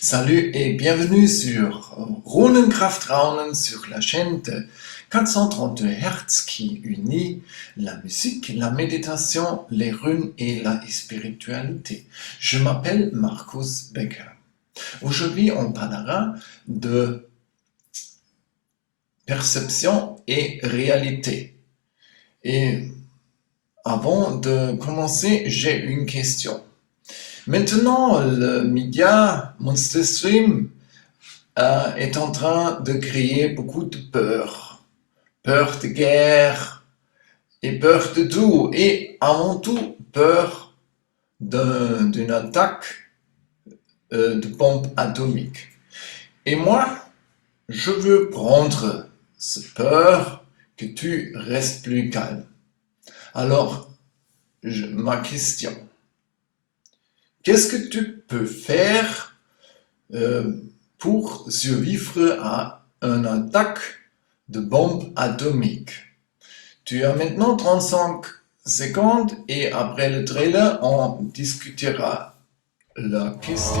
Salut et bienvenue sur Runenkraftraunen sur la chaîne de 432 Hertz qui unit la musique, la méditation, les runes et la spiritualité. Je m'appelle Markus Becker. Aujourd'hui, on parlera de perception et réalité. Et avant de commencer, j'ai une question. Maintenant, le média MonsterStream est en train de créer beaucoup de peur. Peur de guerre et peur de tout. Et avant tout, peur d'une attaque de bombe atomique. Et moi, je veux prendre cette peur que tu restes plus calme. Alors, ma question. Qu'est-ce que tu peux faire pour survivre à une attaque de bombe atomique? Tu as maintenant 35 secondes et après le trailer, on discutera la question.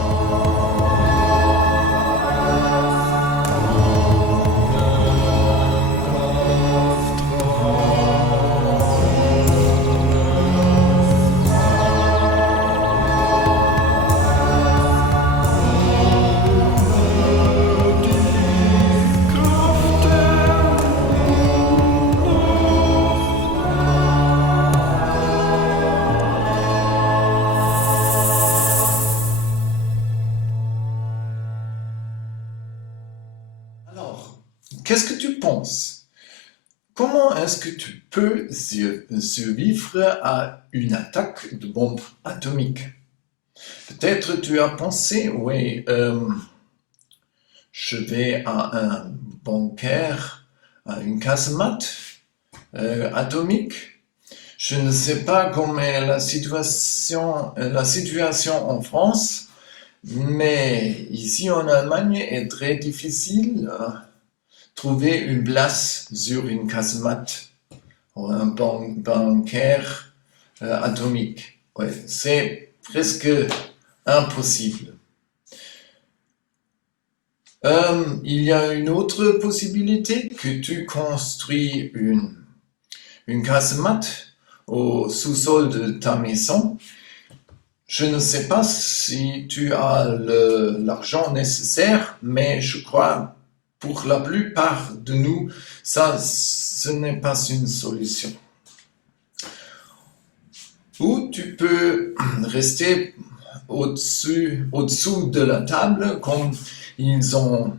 Alors, qu'est-ce que tu penses? Comment est-ce que tu peux survivre à une attaque de bombe atomique? Peut-être tu as pensé, oui, je vais à un bunker, à une casemate atomique. Je ne sais pas comment est la situation en France, mais ici en Allemagne, est très difficile trouver une place sur une casemate ou un bunker atomique. Ouais, c'est presque impossible. Il y a une autre possibilité que tu construis une casemate au sous-sol de ta maison. Je ne sais pas si tu as l'argent nécessaire, mais je crois pour la plupart de nous, ce n'est pas une solution. Ou tu peux rester au-dessous de la table, comme ils ont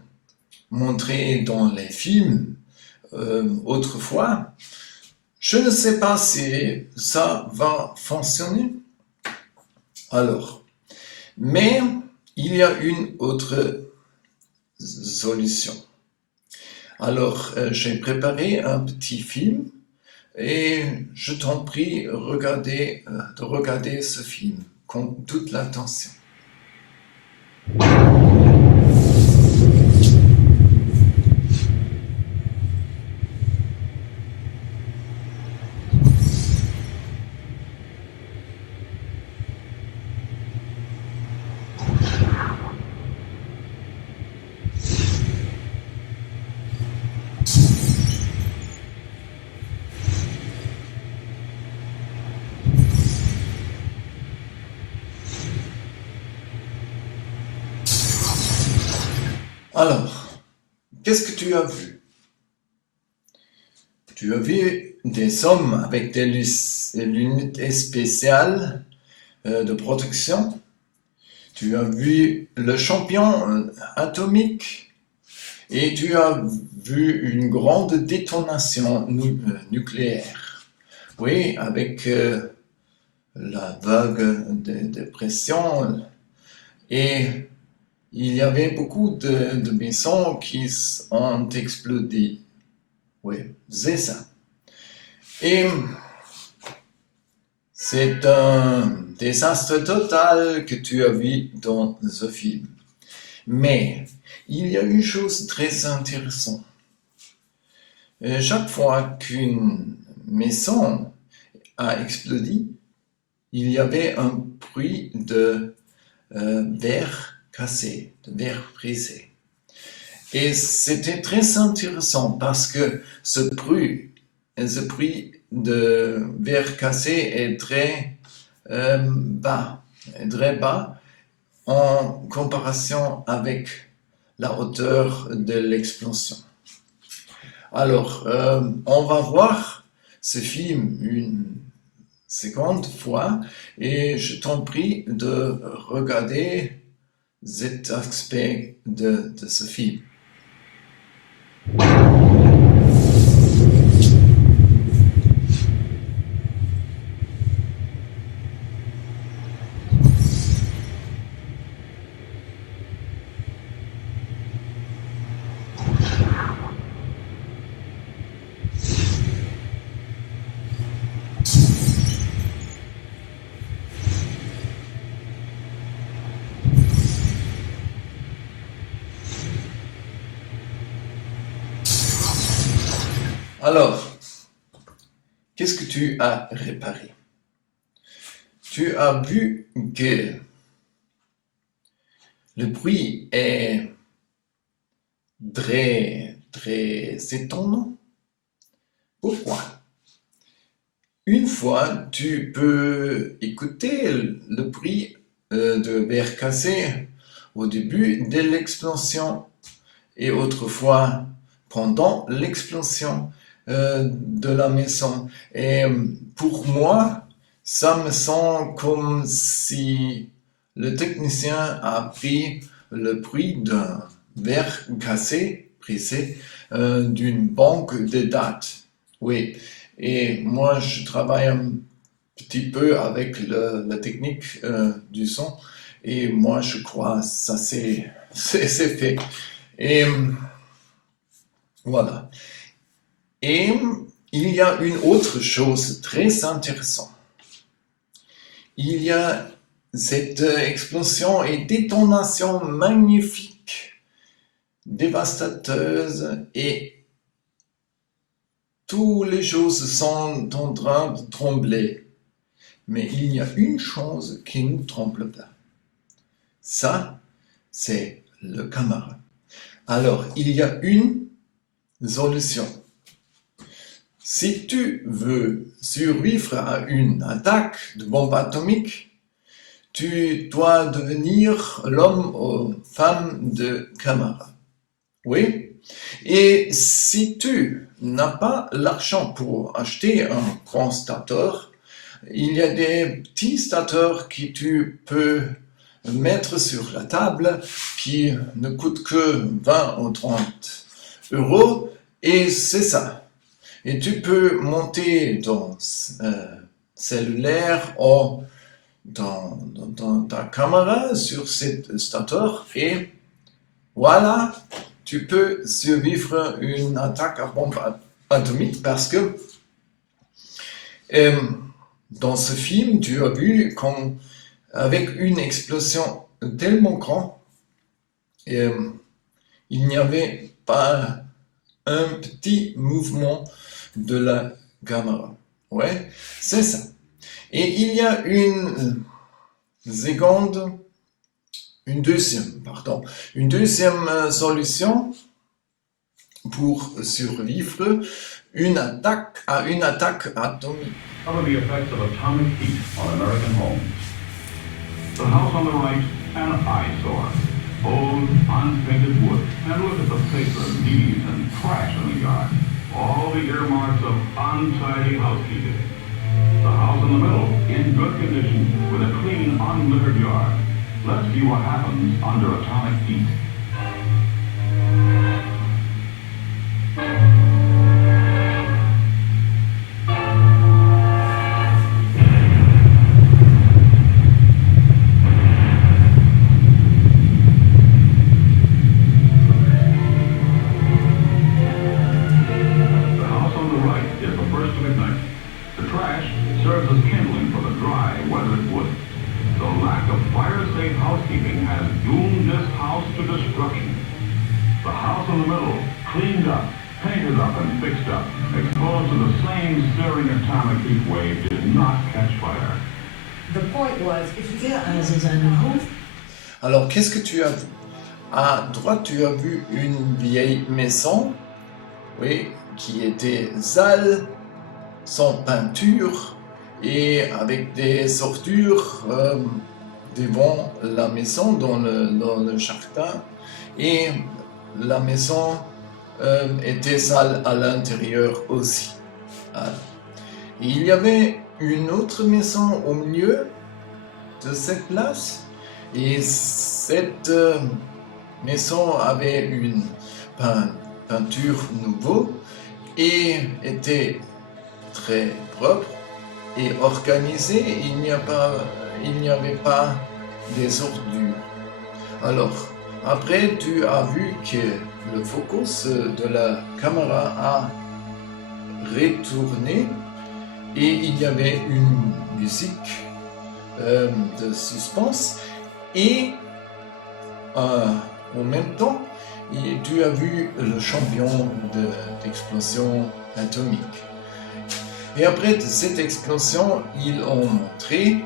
montré dans les films autrefois. Je ne sais pas si ça va fonctionner. Alors, mais il y a une autre solution. Alors, j'ai préparé un petit film et je t'en prie de regarder ce film avec toute l'attention. Alors, qu'est-ce que tu as vu? Tu as vu des hommes avec des lunettes spéciales de protection. Tu as vu le champion atomique et tu as vu une grande détonation nucléaire. Oui, avec la vague de pression et il y avait beaucoup de maisons qui ont explosé. Oui, c'est ça. Et c'est un désastre total que tu as vu dans ce film. Mais il y a une chose très intéressante. Chaque fois qu'une maison a explosé, il y avait un bruit de verre cassé, de verre brisé. Et c'était très intéressant parce que ce bruit de verre cassé est très bas en comparaison avec la hauteur de l'explosion. Alors, on va voir ce film une seconde fois et je t'en prie de regarder cet aspect de ce film. Alors, qu'est-ce que tu as réparé? Tu as vu que le bruit est très étonnant. Pourquoi? Une fois, tu peux écouter le bruit de verre cassé au début de l'explosion et autrefois pendant l'explosion de la maison. Et pour moi, ça me semble comme si le technicien a pris le bruit d'un verre cassé, brisé, d'une banque de dates. Oui, et moi je travaille un petit peu avec la technique du son, et moi je crois que ça c'est fait. Et voilà. Et il y a une autre chose très intéressante. Il y a cette explosion et détonation magnifique, dévastateuse, et toutes les choses sont en train de trembler. Mais il y a une chose qui ne tremble pas. Ça, c'est le camarade. Alors, il y a une solution. Si tu veux survivre à une attaque de bombe atomique, tu dois devenir l'homme ou femme de camarade. Oui? Et si tu n'as pas l'argent pour acheter un grand stateur, il y a des petits stateurs que tu peux mettre sur la table qui ne coûtent que 20 ou 30 euros, et c'est ça. Et tu peux monter ton cellulaire ou dans ta caméra sur cet stateur et voilà, tu peux survivre une attaque à bombe atomique parce que dans ce film, tu as vu qu'avec une explosion tellement grande, il n'y avait pas un petit mouvement de la caméra. Ouais, c'est ça. Et il y a une deuxième solution pour survivre à une attaque atomique. Some of the effects of atomic heat on American homes. The house on the right, an eyesore. Old, unpainted wood. And look at the paper, leaves, and trash in the yard. All the earmarks of untidy housekeeping. The house in the middle, in good condition, with a clean, unlittered yard. Let's see what happens under atomic heat. Serves as kindling for the dry, weathered wood. The lack of fire-safe housekeeping has doomed this house to destruction. The house in the middle, cleaned up, painted up, and fixed up, exposed to the same searing atomic heat wave, did not catch fire. The point was, if there are des anneaux, Alors, qu'est-ce que tu as vu? À droite, tu as vu une vieille maison, oui, qui était sale, sans peinture et avec des ordures devant la maison dans le jardin. Et la maison était sale à l'intérieur aussi. Et il y avait une autre maison au milieu de cette place. Et cette maison avait une peinture nouveau et était très propre et organisée. Il n'y avait pas des ordures. Alors, après, tu as vu que le focus de la caméra a retourné et il y avait une musique de suspense et en même temps, tu as vu le champion d'explosion atomique. Et après cette explosion, ils ont montré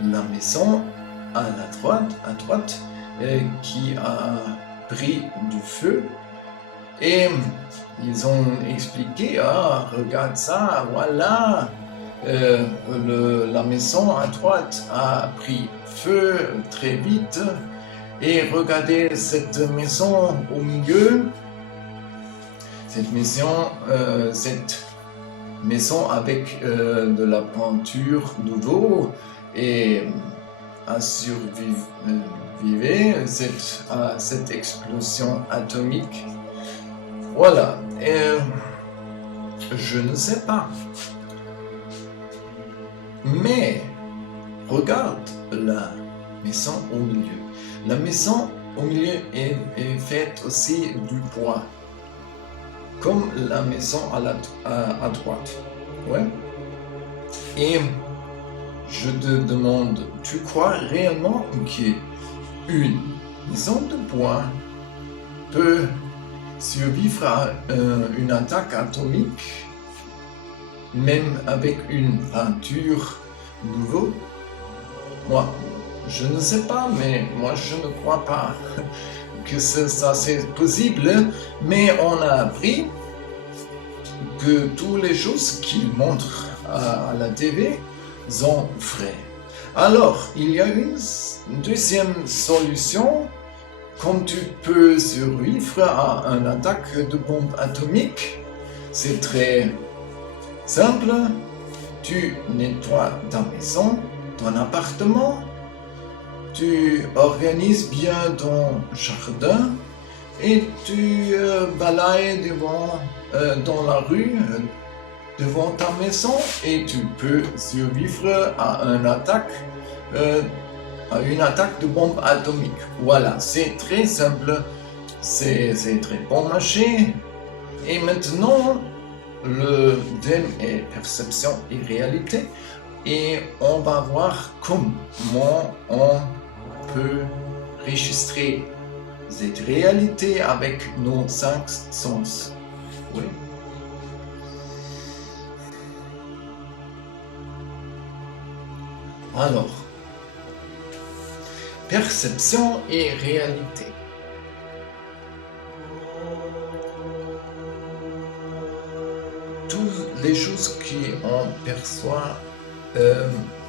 la maison à droite qui a pris du feu. Et ils ont expliqué, regarde ça, voilà, la maison à droite a pris feu très vite. Et regardez cette maison au milieu, cette maison avec de la peinture nouveau et a survécu à cette explosion atomique. Voilà, et je ne sais pas. Mais regarde la maison au milieu. La maison au milieu est faite aussi du bois, comme la maison à droite. Ouais. Et je te demande, tu crois réellement qu'une maison de bois peut survivre à une attaque atomique, même avec une peinture nouveau? Moi, je ne sais pas, mais moi je ne crois pas que ça c'est possible. Mais on a appris que toutes les choses qu'ils montrent à la TV sont vraies. Alors, il y a une deuxième solution. Comme tu peux survivre à une attaque de bombe atomique, c'est très simple. Tu nettoies ta maison, ton appartement, tu organises bien ton jardin et tu balayes dans la rue devant ta maison et tu peux survivre à une attaque de bombe atomique. Voilà, c'est très simple, c'est très bon marché. Et maintenant, le thème est perception et réalité. Et on va voir comment on peut enregistrer cette réalité avec nos 5 sens. Oui. Alors, perception et réalité. Toutes les choses qu'on perçoit,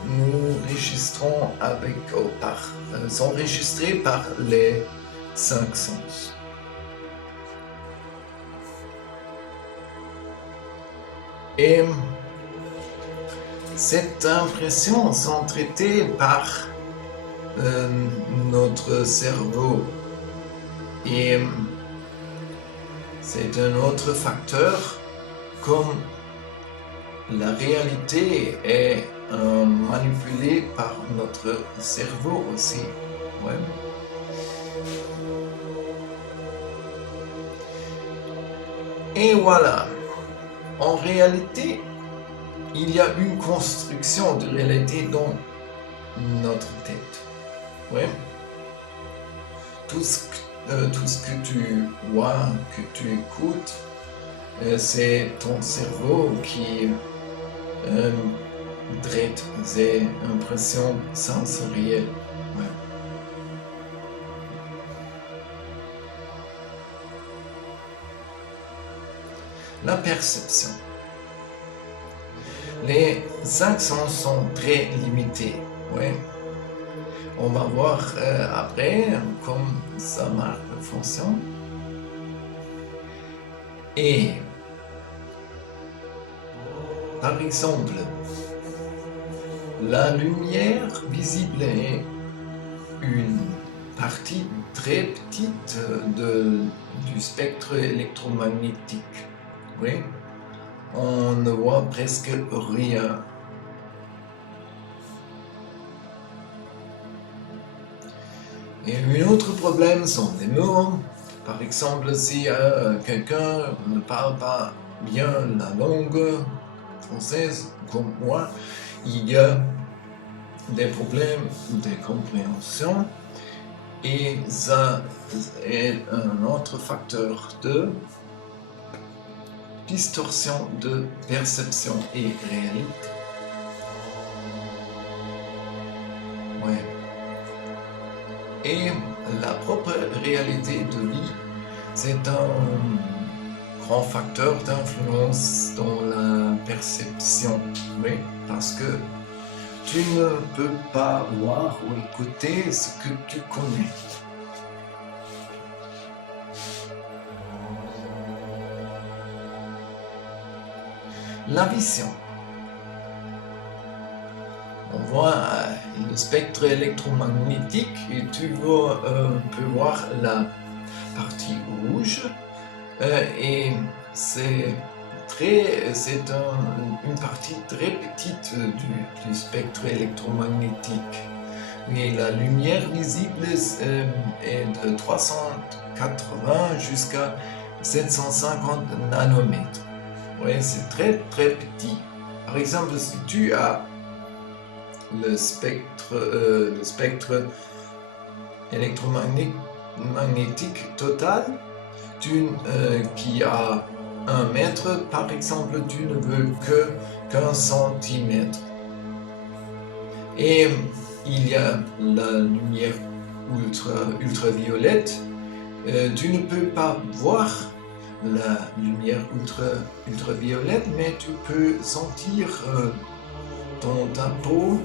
nous enregistrons sont enregistrées par les 5 sens. Et cette impression sont traitées par notre cerveau. Et c'est un autre facteur, comme la réalité est manipulée par notre cerveau aussi. Ouais. Et voilà. En réalité, il y a une construction de réalité dans notre tête. Ouais. Tout ce que tu vois, que tu écoutes, c'est ton cerveau qui traite ces impressions sensorielles. Ouais. La perception. Les accents sont très limités. Ouais. On va voir après comment ça marche, fonctionne. Et par exemple, la lumière visible est une partie très petite du spectre électromagnétique. Oui, on ne voit presque rien. Et un autre problème sont les mots. Par exemple, si quelqu'un ne parle pas bien la langue française comme moi, il y a des problèmes de compréhension et ça est un autre facteur de distorsion de perception et réalité. Ouais. Et la propre réalité de vie, c'est un grand facteur d'influence dans la perception. Oui, parce que tu ne peux pas voir ou écouter ce que tu connais. La vision. On voit le spectre électromagnétique et tu peux voir la partie rouge et c'est une partie très petite du spectre électromagnétique. Et la lumière visible est de 380 jusqu'à 750 nanomètres. Oui, c'est très très petit. Par exemple, si tu as le spectre électromagnétique total, qui a 1 mètre, par exemple, tu ne veux qu'un centimètre. Et il y a la lumière ultraviolette. Tu ne peux pas voir la lumière ultraviolette, mais tu peux sentir dans ta peau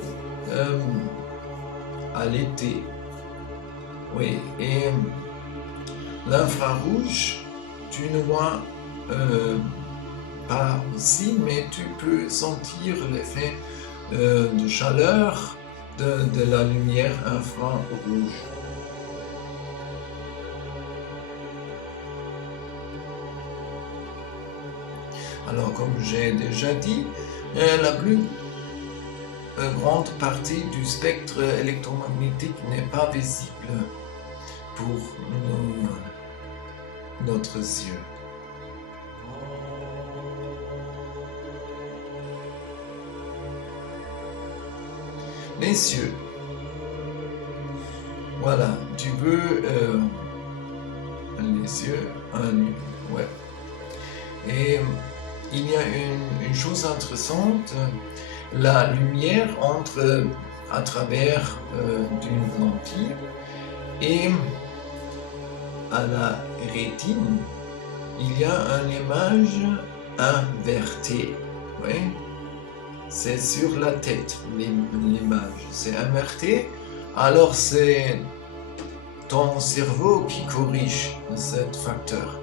à l'été. Oui, et l'infrarouge, tu ne vois pas aussi, mais tu peux sentir l'effet de chaleur de la lumière infrarouge. Alors, comme j'ai déjà dit, la plus grande partie du spectre électromagnétique n'est pas visible pour notre yeux. Les yeux. Voilà, tu veux les yeux, ouais. Et il y a une chose intéressante, la lumière entre à travers d'une lentille et à la rétine, il y a une image invertée. Oui? C'est sur la tête, l'image. C'est inverté, alors c'est ton cerveau qui corrige ce facteur.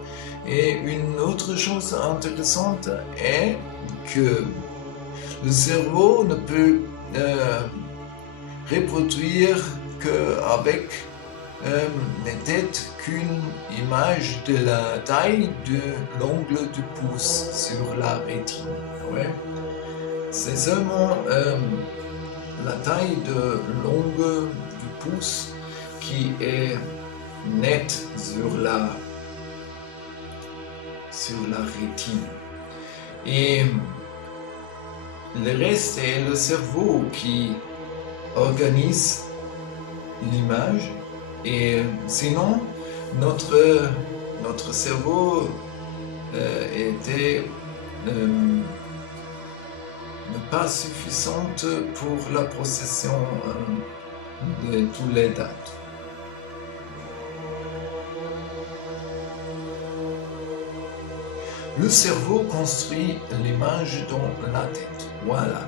Et une autre chose intéressante est que le cerveau ne peut reproduire qu'avec les têtes qu'une image de la taille de l'ongle du pouce sur la rétine. Ouais. C'est seulement la taille de l'ongle du pouce qui est nette sur la rétine. Et le reste est le cerveau qui organise l'image. Et sinon, notre cerveau était pas suffisante pour la procession de toutes les dates. Le cerveau construit l'image dans la tête. Voilà.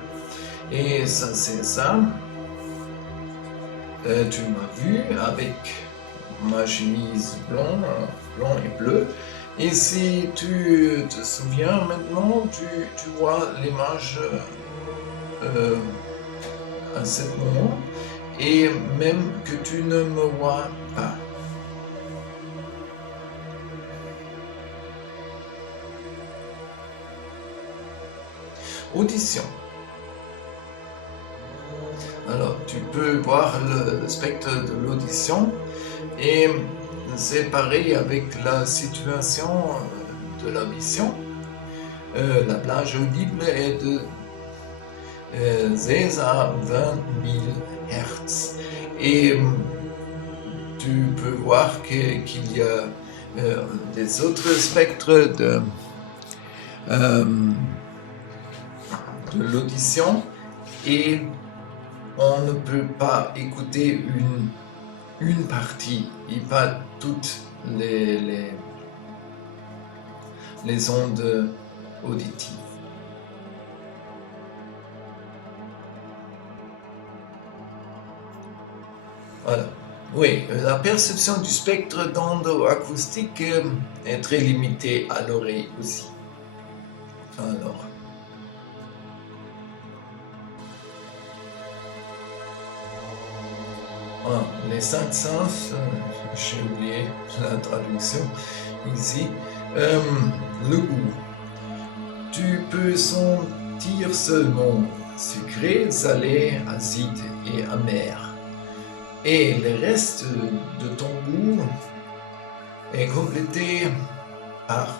Et ça, c'est ça. Tu m'as vu avec ma chemise blanc et bleu. Et si tu te souviens maintenant, tu vois l'image à ce moment. Et même que tu ne me vois pas. Audition. Alors, tu peux voir le spectre de l'audition et c'est pareil avec la situation de la vision. La plage audible est de 16 à 20 000 Hertz. Et tu peux voir qu'il y a des autres spectres de l'audition et on ne peut pas écouter une partie et pas toutes les ondes auditives. Voilà. Oui, la perception du spectre d'ondes acoustiques est très limitée à l'oreille aussi. Alors. Les 5 sens, j'ai oublié la traduction ici. Le goût. Tu peux sentir seulement sucré, salé, acide et amer. Et le reste de ton goût est complété par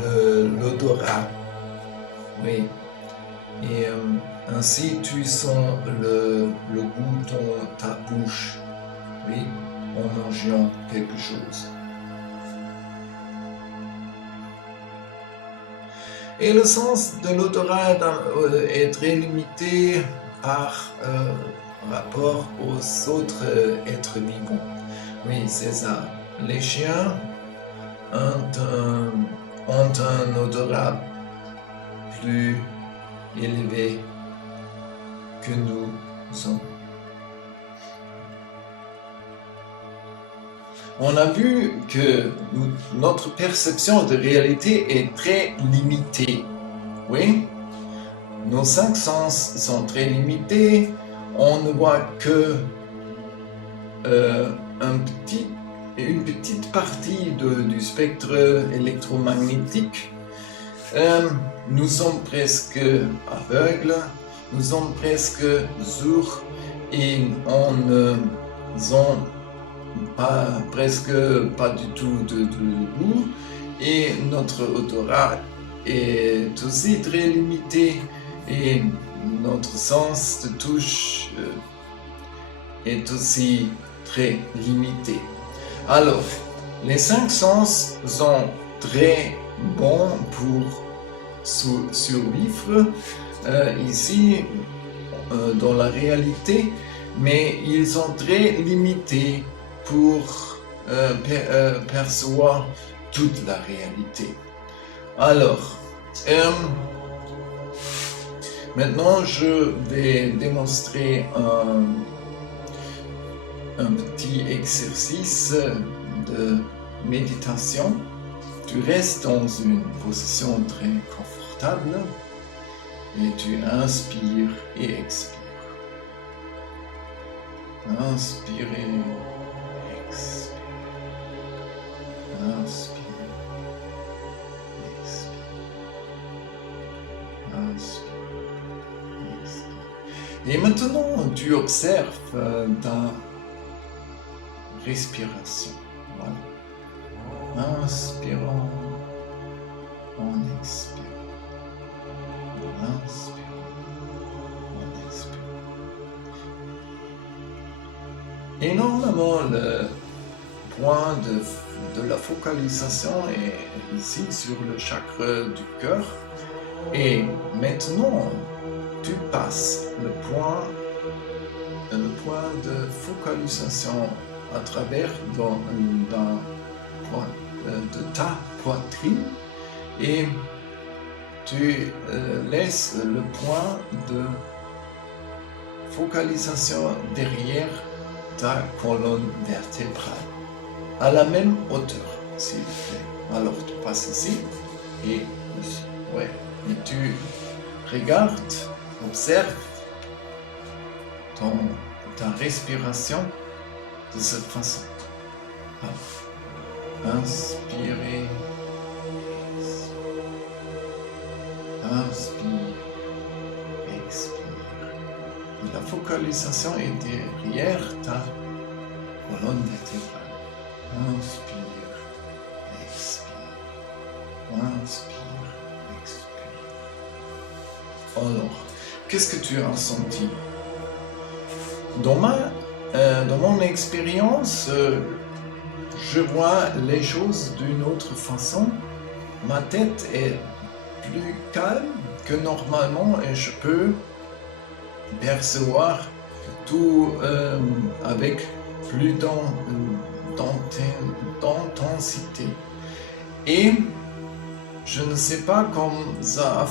l'odorat. Oui. Et ainsi tu sens le goût dans ta bouche, oui, en mangeant quelque chose. Et le sens de l'odorat est très limité par rapport aux autres êtres vivants. Oui, c'est ça. Les chiens ont un odorat plus élevé que nous sommes. On a vu que notre perception de réalité est très limitée. Oui, nos 5 sens sont très limités. On ne voit que une petite partie du spectre électromagnétique. Nous sommes presque aveugles, nous sommes presque sourds et on ne sent presque pas du tout de goût et notre odorat est aussi très limité et notre sens de touche est aussi très limité. Alors, les 5 sens sont très bons pour survivre ici dans la réalité, mais ils sont très limités pour percevoir toute la réalité. Alors, maintenant je vais démontrer un petit exercice de méditation. Tu restes dans une position très confortable et tu inspires et expires. Inspire et expire. Inspire. Expire. Inspire. Expire. Et maintenant, tu observes ta respiration. Voilà. Inspirant, on expire. Inspire, on expire. Et normalement, le point de la focalisation est ici sur le chakra du cœur. Et maintenant, tu passes le point de focalisation à travers de ta poitrine et tu laisses le point de focalisation derrière ta colonne vertébrale à la même hauteur, s'il vous plaît. Alors tu passes ici et ici. Ouais. Et tu regardes, observes ta respiration de cette façon. Alors, inspirez, inspire, expire. Et la focalisation est derrière ta colonne vertébrale. Inspire, expire. Inspire, expire. Alors, qu'est-ce que tu as senti? Dans mon expérience, je vois les choses d'une autre façon. Ma tête est plus calme que normalement et je peux percevoir tout avec plus d'intensité. Et je ne sais pas comment ça a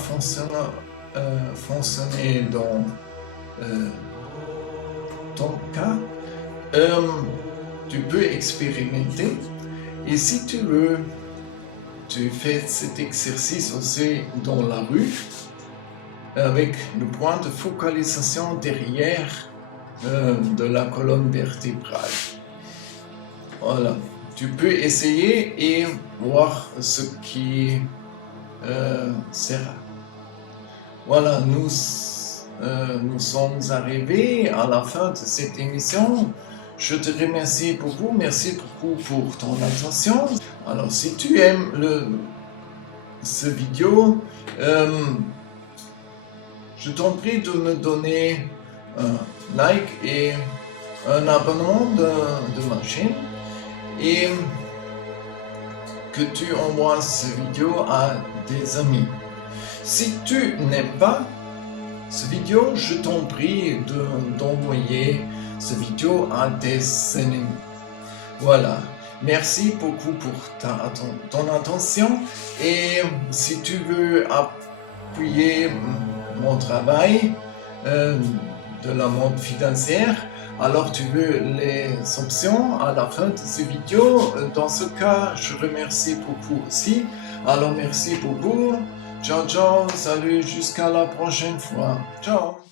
fonctionné dans ton cas. Tu peux expérimenter et si tu veux, tu fais cet exercice aussi dans la rue avec le point de focalisation derrière de la colonne vertébrale. Voilà, tu peux essayer et voir ce qui sera. Voilà, nous sommes arrivés à la fin de cette émission. Je te remercie beaucoup, merci beaucoup pour ton attention. Alors, si tu aimes cette vidéo, je t'en prie de me donner un like et un abonnement de ma chaîne et que tu envoies cette vidéo à des amis. Si tu n'aimes pas cette vidéo, je t'en prie d'envoyer cette vidéo à des ennemis. Voilà. Merci beaucoup pour ton attention et si tu veux appuyer mon travail de la mode financière, alors tu veux les options à la fin de cette vidéo. Dans ce cas, je remercie beaucoup aussi. Alors merci beaucoup. Ciao, ciao, salut, jusqu'à la prochaine fois. Ciao.